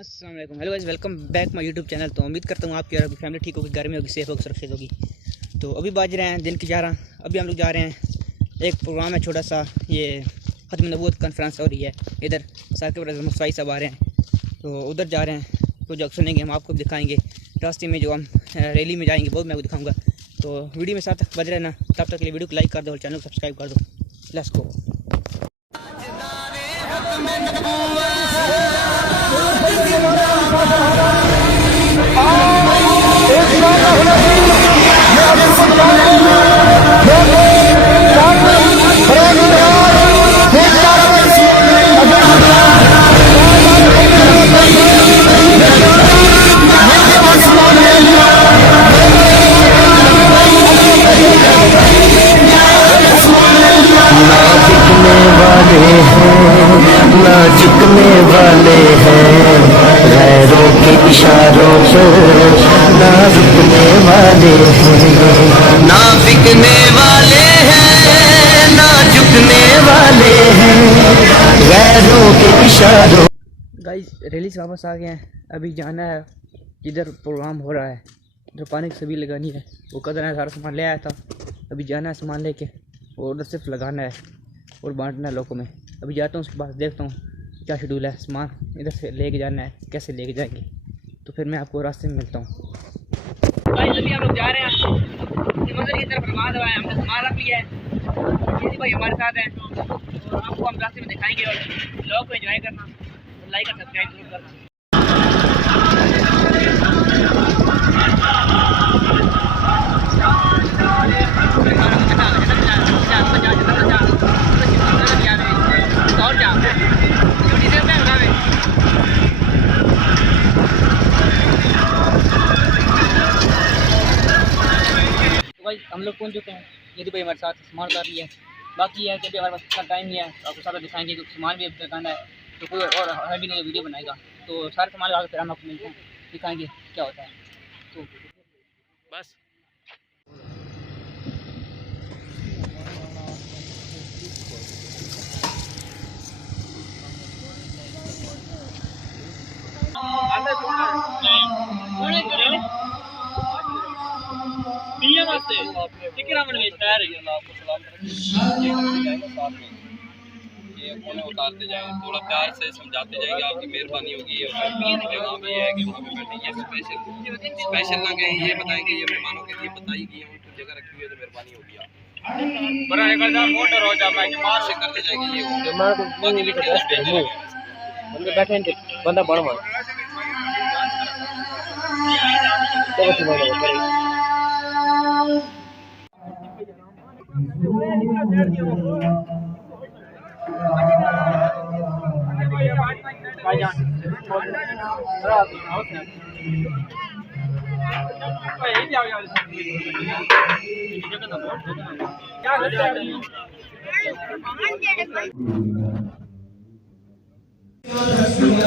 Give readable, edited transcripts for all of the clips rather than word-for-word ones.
अस्सलाम वालेकुम, hello guys, welcome back my YouTube channel. तो उम्मीद करता हूँ आपकी और आपकी फैमिली ठीक होगी, घर में होगी, सेफ होगी, सुरक्षित होगी। तो अभी बाज रहे हैं दिन की 11। अभी हम लोग जा रहे हैं, एक प्रोग्राम है छोटा सा, ये ख़त्म नबूवत कॉन्फ्रेंस हो रही है इधर। साकिब रज़ा मुस्तफ़ी साहब आ रहे हैं, तो उधर जा रहे हैं। तो जो सुनेंगे हम आपको दिखाएँगे, रास्ते में जो हम रैली में जाएंगे वो मैं आपको दिखाऊँगा। तो वीडियो में साथ बज रहना। तब तक के लिए वीडियो को लाइक कर दो और चैनल को सब्सक्राइब कर दो। Let's go. ना झुकने वाले हैं गैरों के इशारों पर, ना रुकने वाले हैं, ना बिकने वाले हैं, ना झुकने वाले हैं गैरों के इशारों। गाइस रैली से वापस आ गए हैं। अभी जाना है जिधर प्रोग्राम हो रहा है, जो पानी की सभी लगानी है। वो कदर है, सारा सामान ले आया था। अभी जाना है सामान लेके और उधर सिर्फ लगाना है और बांटना है लोगों में। अभी जाता हूँ, उसके बाद देखता हूँ क्या शेड्यूल है। सामान इधर से लेके जाना है, कैसे लेके जाएंगे, तो फिर मैं आपको रास्ते में मिलता हूँ। अभी हम लोग जा रहे हैं मंदिर की तरफ, रवाना हुआ है। हमने सामान रख लिया है, ये भाई हमारे साथ हैं और आपको हम रास्ते में दिखाएंगे। और लोग को एंजॉय करना, लाइक और सब्सक्राइब जरूर करना। हम लोग पहुंच चुके हैं। यदि भाई हमारे साथ सामान उतार लिया है। बाकी है कि अभी हमारे पास टाइम नहीं है, आपको सारा दिखाएंगे क्योंकि सामान भी दिखाना है। तो कोई और है भी नहीं वीडियो बनाएगा, तो सारे सामान लगा फिर हम आपको मिलते हैं, दिखाएंगे क्या होता है। तो बस ये उन्हें उतारते जाएंगे, थोड़ा प्यार से समझाते जाएंगे, आपकी मेहरबानी होगी। वहाँ भी है कि वहाँ पे बैठे, ये स्पेशल ना कहें, ये बताएंगे ये मेहमानों के लिए बताई गई है, कुछ जगह रखी हुई है तो मेहरबानी होगी। आप बड़ा निकल जा, मोटर हो जा, मैं बाहर से करते जाएंगे। ये बाकी बंदे बैठे हैं, बंदा बड़ा मार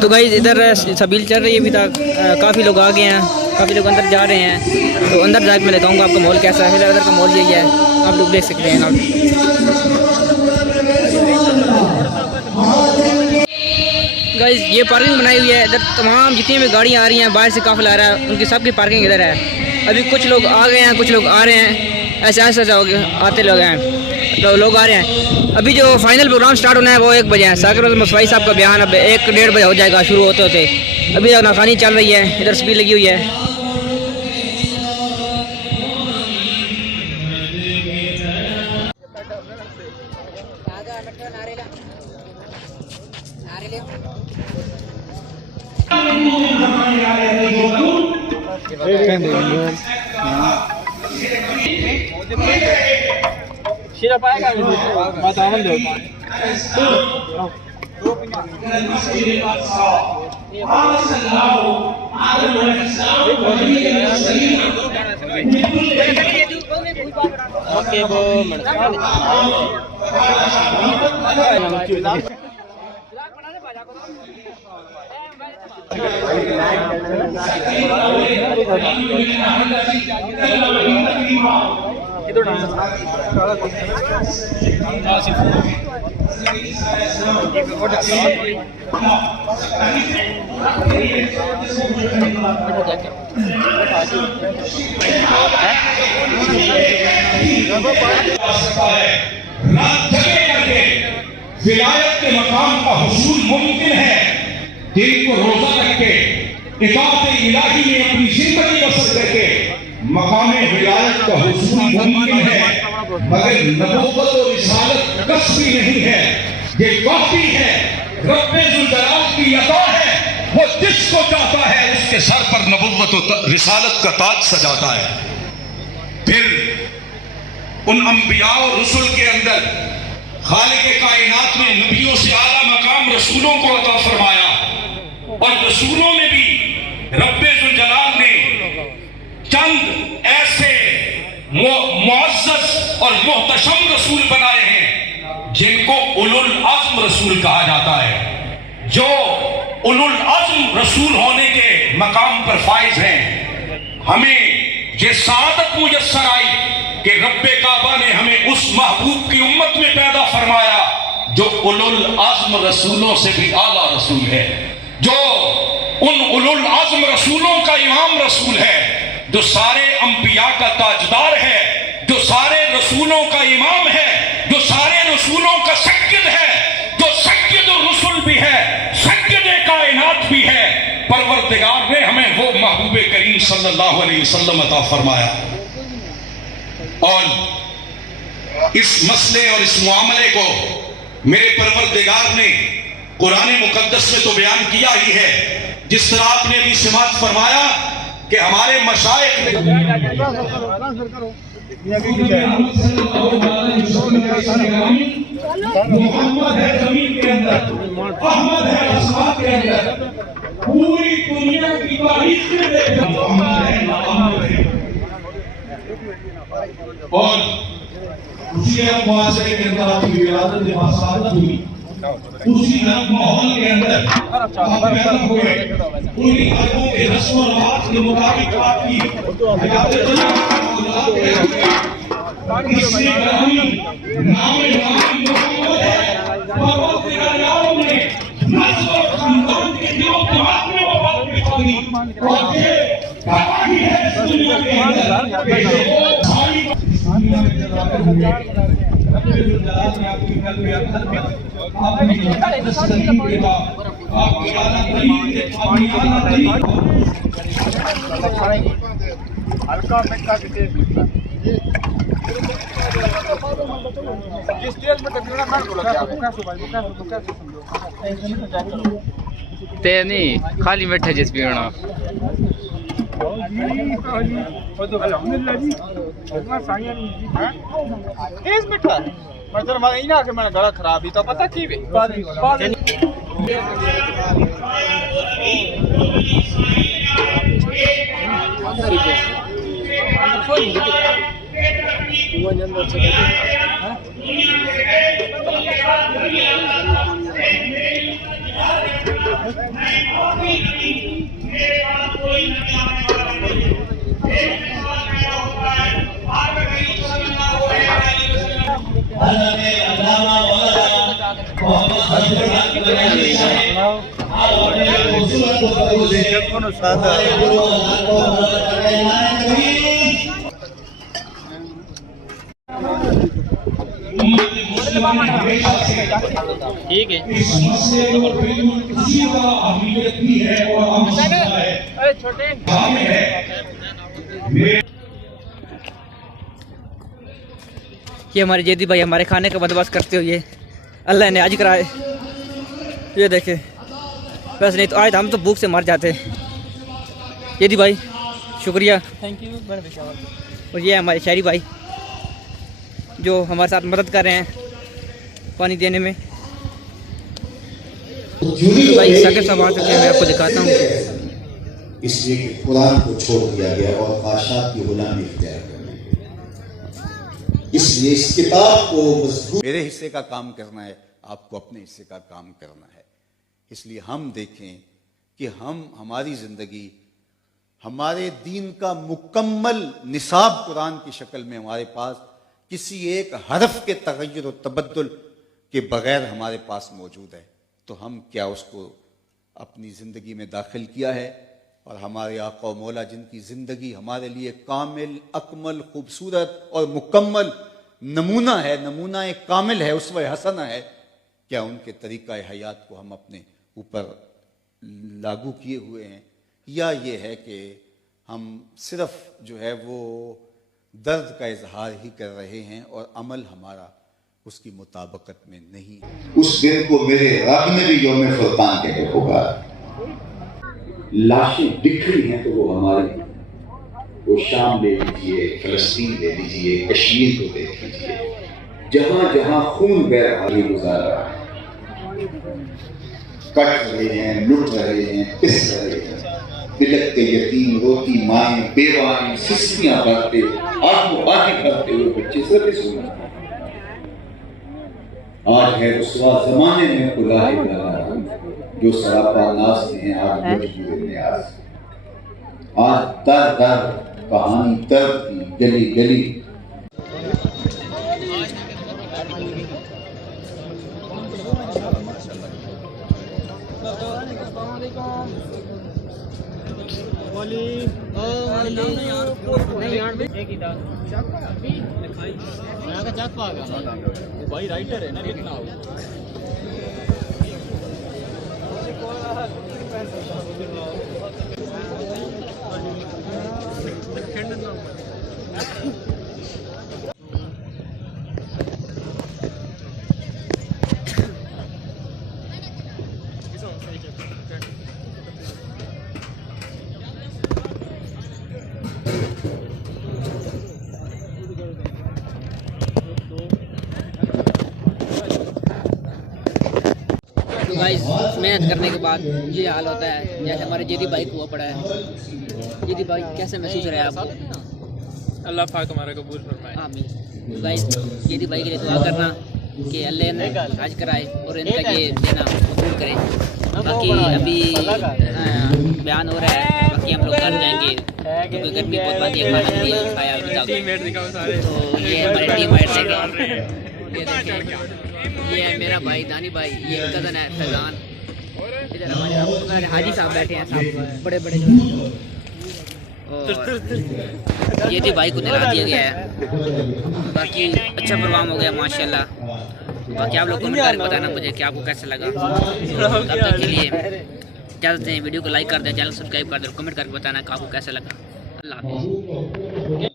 तो गाइस इधर सबील चल रही है अभी तक। काफ़ी लोग आ गए हैं, काफ़ी लोग अंदर जा रहे हैं। तो अंदर जाकर मैं बताऊंगा आपको माहौल कैसा है। इधर का माहौल यही है, आप लोग देख सकते हैं। गाइस ये पार्किंग बनाई हुई है। इधर तमाम जितनी भी गाड़ियाँ आ रही हैं, बाहर से काफिला आ रहा है, उनकी सबकी पार्किंग इधर है। अभी कुछ लोग आ गए हैं, कुछ लोग आ रहे हैं, ऐसे ऐसे आते लोग हैं, तो लोग आ रहे हैं। अभी जो फाइनल प्रोग्राम स्टार्ट होना है वो 1 बजे है। साकिब रज़ा मुस्तफ़ी साहब का बयान अब 1-1:30 बजे हो जाएगा शुरू होते होते। अभी तक नाकानी चल रही है, इधर स्पीड लगी हुई है। विलायत के मकाम का हुसूल मुमकिन है जिनको रोजा रख के इताअत इलाही में अपनी जिंदगी बसर करके मकाम विलायत का हुसूल मुमकिन है, मगर नबूवत और रिसालत कसबी नहीं है, ये वाकई है। रब्बे जुल जलाल की अता है, वो जिसको चाहता है उसके सर पर नबूवत और रिसालत का ताज सजाता है। फिर उन अंबिया और रसूल के अंदर खालिक कायनात में नबियों से आला मकाम रसूलों को अता फरमाया, और रसूलों में भी रब्बे जुल जलाल ने चंद ऐसे मुअज़्ज़ज़ और मुहतशम रसूल बनाए हैं जिनको उलुल अज़्म रसूल कहा जाता है, जो उलुल अज़्म रसूल होने के मकाम पर फाइज हैं। हमें ये सादत मुयस्सर आई कि रब्बे काबा ने हमें उस महबूब की उम्मत में पैदा फरमाया जो उलुल अज़्म रसूलों से भी आला रसूल है, जो उन उलुल अज़्म रसूलों का इमाम रसूल है, जो सारे अंबिया का ताजदार है, जो सारे रसूलों का इमाम है, जो सारे रसूलों का सय्यद है, जो सय्यदुर रसूल भी है, सय्यदे कायनात भी है। परवरदिगार ने हमें वो महबूबे करीम सल्लल्लाहु अलैहि वसल्लम अता फरमाया, और इस मसले और इस मामले को मेरे परवरदिगार ने कुरान मुकद्दस में तो बयान किया ही है, जिस तरह आपने भी समाअत फरमाया कि हमारे मशाइख ने मोहम्मद है जमीन के अंदर, अहमद है आसमान के अंदर, पूरी दुनिया की तारीख में देखा मोहम्मद है मोहम्मद है। और उसी मुआशरे के अंदर आपकी विरासत बासादत हुई, उसी माहौल के अंदर आप पैदा हुए, उन्हीं अरबों के रस्म और रिवाज के मुताबिक आपकी हयात इसमें ग्रामी नाम मोहम्मद है। परवरदिगार ने नस्ल और खानदान के दिलों दिमाग में वो बात बिठा दी, और ये गवाही है इस दुनिया के अंदर कि वो सारी हल्का मिठा ते नहीं खाली मिठा जिस पीना तेज मिठा मैं तेरा मैं इना के मेरा गला खराब ही तो पता की वे ठीक है। इस मसले को बिल्कुल उसी का अहमियत भी है और हम छोटे ये हमारे जैदी भाई हमारे खाने का बंदोबस्त करते हुए अल्लाह ने आज कराए। ये देखे, बस नहीं तो आज हम तो भूख से मर जाते। जैदी भाई शुक्रिया, थैंक यू। और ये हमारे शहरी भाई जो हमारे साथ मदद कर रहे हैं पानी देने में। तो भाई साकिब साहब आ चुके हैं, मैं आपको दिखाता हूँ। इसलिए कि कुरान को छोड़ दिया गया और ख़्वाहिशात की गुलामी इख्तियार करने, इसलिए इस किताब को मेरे हिस्से का काम करना है, आपको अपने हिस्से का काम करना है। इसलिए हम देखें कि हम हमारी ज़िंदगी, हमारे दीन का मुकम्मल निसाब कुरान की शक्ल में हमारे पास किसी एक हरफ के तगय्युर और तबद्दुल के बगैर हमारे पास मौजूद है, तो हम क्या उसको अपनी ज़िंदगी में दाखिल किया है? और हमारे आका और मौला जिनकी ज़िंदगी हमारे लिए कामिल, अकमल, खूबसूरत और मुकम्मल नमूना है, नमूना एक कामिल है, उसवा हसना है, क्या उनके तरीक़ा हयात को हम अपने ऊपर लागू किए हुए हैं, या ये है कि हम सिर्फ जो है वो दर्द का इजहार ही कर रहे हैं और अमल हमारा उसकी मुताबिकत में नहीं है? उस दिन को मेरे रब ने भी यौम फुरकान कहकर पुकारा। लाशें बिखरी हैं तो वो हमारी, वो शाम ले लीजिए, फलस्तीन ले लीजिए, कश्मीर को देख लीजिए, जहां जहां खून बह रहा है गुजार रहा है, कट रहे हैं, लुट रहे हैं, पिस रहे हैं, बिलखते यतीम, रोती माएं, बेवाएं, सिस्कियां भरते, आंखें भरते हुए बच्चे सिर्फ इस उम्र। आज है रुसवा जमाने में खुदा है जो सरापा नाज में, आज मजबूर न्याज। आज दर दर कहानी दर्द की, गली गली भाई राइटर है ना, लिखना हो। गाइस, मेहनत करने के बाद ये हाल होता है, जैसे हमारे जेदी भाई को हुआ पड़ा है। जेदी भाई कैसे महसूस रहे आप? अल्लाह पाक हमारा कबूल फरमाए। आमीन। गाइस, जेदी भाई के लिए दुआ करना कि अल्लाह ने हज कराए और इन तक ये देना कबूल करे। बाकी अभी बयान हो रहा है, बाकी हम लोग कर जाएंगे क्योंकि गर्मी बहुत बढ़ी है, खाना भी खाया तो ये हमारे टीम मेट से ये है मेरा भाई दानी भाई, ये कज़न है फैजान, इधर हमारे हाजी साहब बैठे हैं, साहब बड़े बड़े, और ये थी भाई को निला दिया गया है। बाकी अच्छा प्रोग्राम हो गया माशाल्लाह। बाकी आप लोग कमेंट करके बताना मुझे कि आपको कैसा लगा। तब तक के लिए इजाज़त दें, वीडियो को लाइक कर दें, चैनल सब्सक्राइब कर दें, कमेंट करके बताना कि आपको कैसा लगा। अल्लाह हाफ़िज़।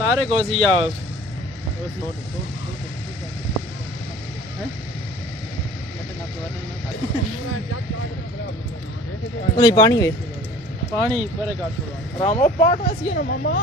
सारे गोसिया नहीं पानी में पानी बड़े काट रामो पाट वैसी है ना मामा।